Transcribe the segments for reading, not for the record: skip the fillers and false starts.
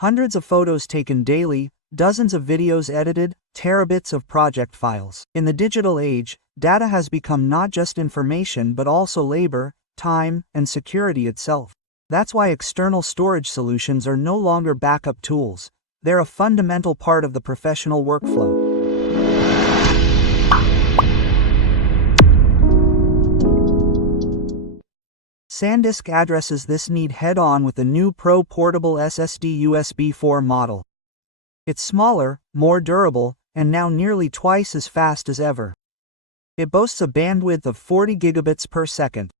Hundreds of photos taken daily, dozens of videos edited, terabits of project files. In the digital age, data has become not just information but also labor, time, and security itself. That's why external storage solutions are no longer backup tools. They're a fundamental part of the professional workflow. SanDisk addresses this need head-on with the new Pro Portable SSD USB 4 model. It's smaller, more durable, and now nearly twice as fast as ever. It boasts a bandwidth of 40 gigabits per second.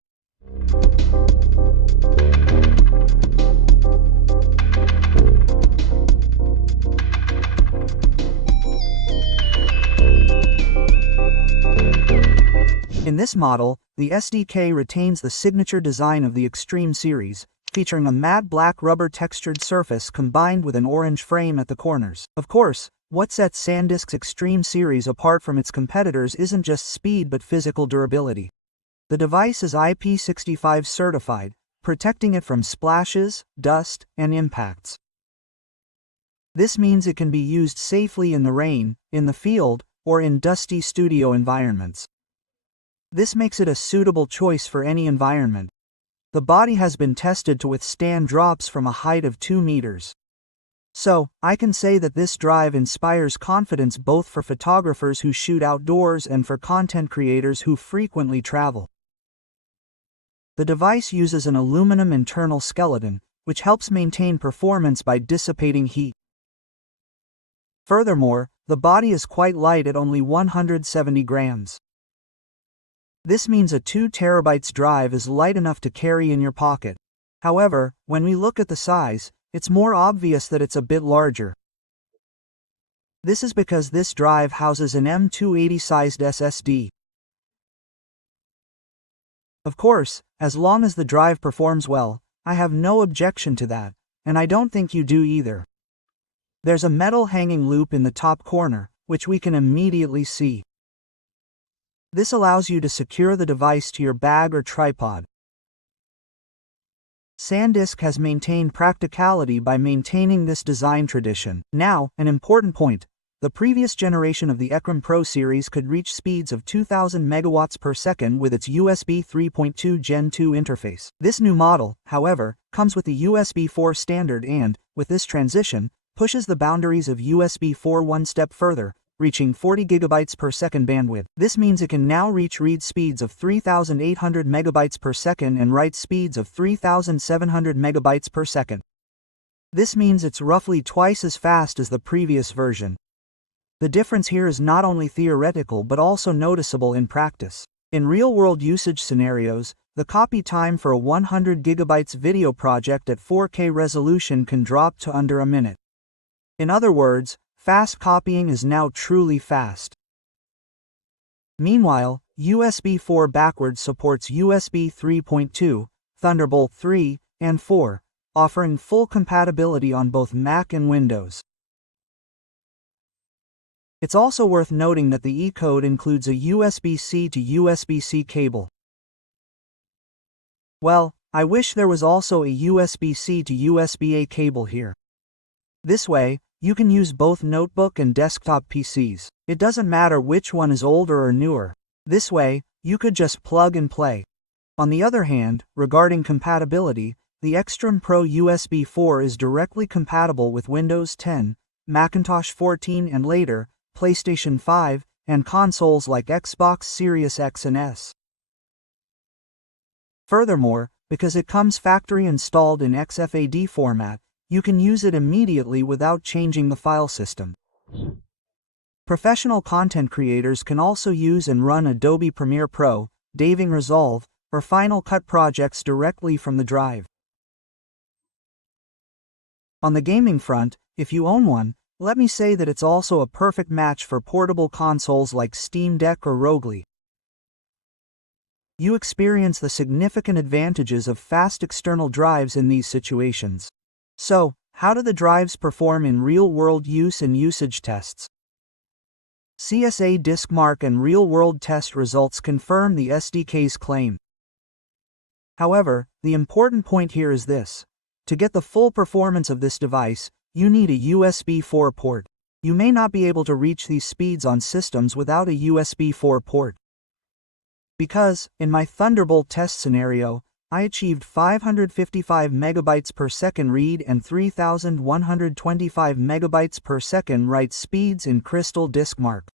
In this model, the SDK retains the signature design of the Extreme series, featuring a matte black rubber textured surface combined with an orange frame at the corners. Of course, what sets SanDisk's Extreme series apart from its competitors isn't just speed but physical durability. The device is IP65 certified, protecting it from splashes, dust, and impacts. This means it can be used safely in the rain, in the field, or in dusty studio environments. This makes it a suitable choice for any environment. The body has been tested to withstand drops from a height of 2 meters. So, I can say that this drive inspires confidence both for photographers who shoot outdoors and for content creators who frequently travel. The device uses an aluminum internal skeleton, which helps maintain performance by dissipating heat. Furthermore, the body is quite light at only 170 grams. This means a 2 terabytes drive is light enough to carry in your pocket. However, when we look at the size, it's more obvious that it's a bit larger. This is because this drive houses an M280-sized SSD. Of course, as long as the drive performs well, I have no objection to that, and I don't think you do either. There's a metal hanging loop in the top corner, which we can immediately see. This allows you to secure the device to your bag or tripod. SanDisk has maintained practicality by maintaining this design tradition. Now, an important point. The previous generation of the Ercan Pro series could reach speeds of 2000 megawatts per second with its USB 3.2 Gen 2 interface. This new model, however, comes with the USB 4 standard and, with this transition, pushes the boundaries of USB 4 one step further, reaching 40 gigabytes per second bandwidth. This means it can now reach read speeds of 3,800 megabytes per second and write speeds of 3,700 megabytes per second. This means it's roughly twice as fast as the previous version. The difference here is not only theoretical but also noticeable in practice. In real-world usage scenarios, the copy time for a 100 gigabytes video project at 4K resolution can drop to under a minute. In other words, fast copying is now truly fast. Meanwhile, USB 4 backwards supports USB 3.2, Thunderbolt 3, and 4, offering full compatibility on both Mac and Windows. It's also worth noting that the E-code includes a USB-C to USB-C cable. Well, I wish there was also a USB-C to USB-A cable here. This way, you can use both notebook and desktop PCs. It doesn't matter which one is older or newer. This way, you could just plug and play. On the other hand, regarding compatibility, the Extreme Pro USB 4 is directly compatible with Windows 10, Macintosh 14 and later, PlayStation 5, and consoles like Xbox Series X and S. Furthermore, because it comes factory installed in XFAD format, you can use it immediately without changing the file system. Professional content creators can also use and run Adobe Premiere Pro, DaVinci Resolve, or Final Cut projects directly from the drive. On the gaming front, if you own one, let me say that it's also a perfect match for portable consoles like Steam Deck or ROG. You experience the significant advantages of fast external drives in these situations. So, how do the drives perform in real-world use and usage tests? CSA DiskMark and real-world test results confirm the SDK's claim. However, the important point here is this. To get the full performance of this device, you need a USB 4 port. You may not be able to reach these speeds on systems without a USB 4 port. Because, in my Thunderbolt test scenario, I achieved 555 megabytes per second read and 3125 megabytes per second write speeds in Crystal Disk Mark.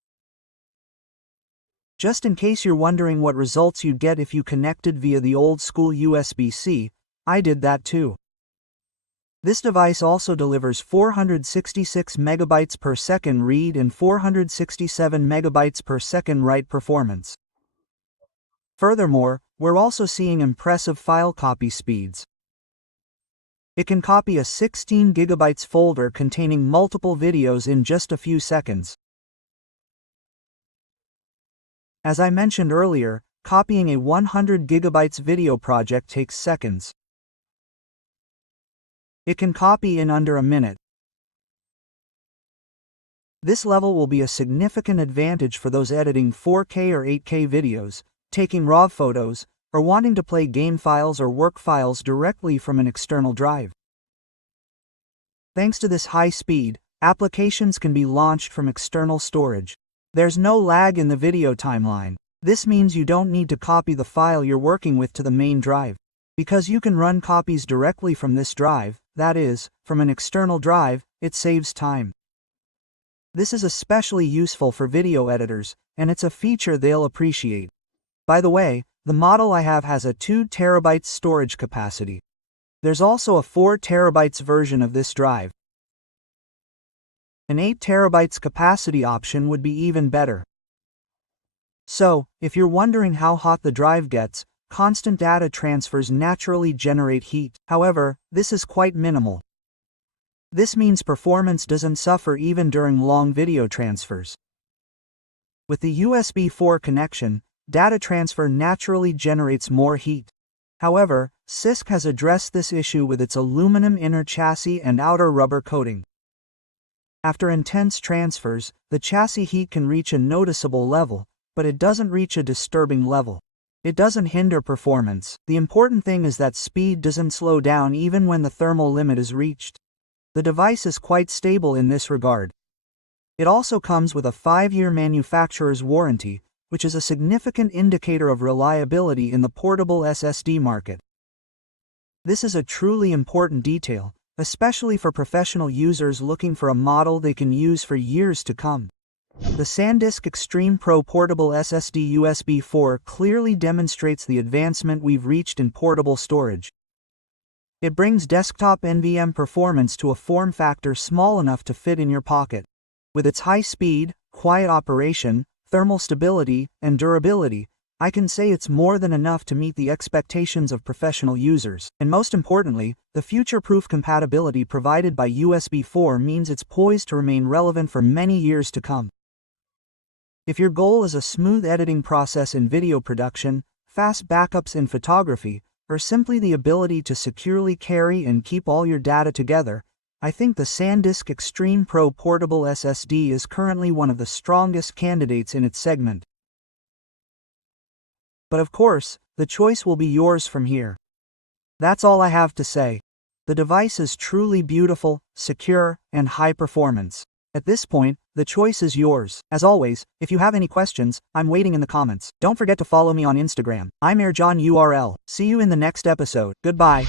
Just in case you're wondering what results you'd get if you connected via the old school USB-C, I did that too. This device also delivers 466 megabytes per second read and 467 megabytes per second write performance. Furthermore, we're also seeing impressive file copy speeds. It can copy a 16 gigabytes folder containing multiple videos in just a few seconds. As I mentioned earlier, copying a 100 gigabytes video project takes seconds. It can copy in under a minute. This level will be a significant advantage for those editing 4K or 8K videos, taking RAW photos, or wanting to play game files or work files directly from an external drive. Thanks to this high speed, applications can be launched from external storage. There's no lag in the video timeline. This means you don't need to copy the file you're working with to the main drive. Because you can run copies directly from this drive, that is, from an external drive, it saves time. This is especially useful for video editors, and it's a feature they'll appreciate. By the way, the model I have has a 2 terabytes storage capacity. There's also a 4 terabytes version of this drive. An 8 terabytes capacity option would be even better. So, if you're wondering how hot the drive gets, constant data transfers naturally generate heat. However, this is quite minimal. This means performance doesn't suffer even during long video transfers. With the USB 4 connection, data transfer naturally generates more heat. However, SanDisk has addressed this issue with its aluminum inner chassis and outer rubber coating. After intense transfers, the chassis heat can reach a noticeable level, but it doesn't reach a disturbing level. It doesn't hinder performance. The important thing is that speed doesn't slow down even when the thermal limit is reached. The device is quite stable in this regard. It also comes with a 5-year manufacturer's warranty, which is a significant indicator of reliability in the portable SSD market. This is a truly important detail, especially for professional users looking for a model they can use for years to come. The SanDisk Extreme Pro Portable SSD USB 4 clearly demonstrates the advancement we've reached in portable storage. It brings desktop NVMe performance to a form factor small enough to fit in your pocket. With its high speed, quiet operation, thermal stability, and durability, I can say it's more than enough to meet the expectations of professional users. And most importantly, the future-proof compatibility provided by USB 4 means it's poised to remain relevant for many years to come. If your goal is a smooth editing process in video production, fast backups in photography, or simply the ability to securely carry and keep all your data together, I think the SanDisk Extreme Pro Portable SSD is currently one of the strongest candidates in its segment. But of course, the choice will be yours from here. That's all I have to say. The device is truly beautiful, secure, and high performance. At this point, the choice is yours. As always, if you have any questions, I'm waiting in the comments. Don't forget to follow me on Instagram. I'm Ercan URL. See you in the next episode. Goodbye.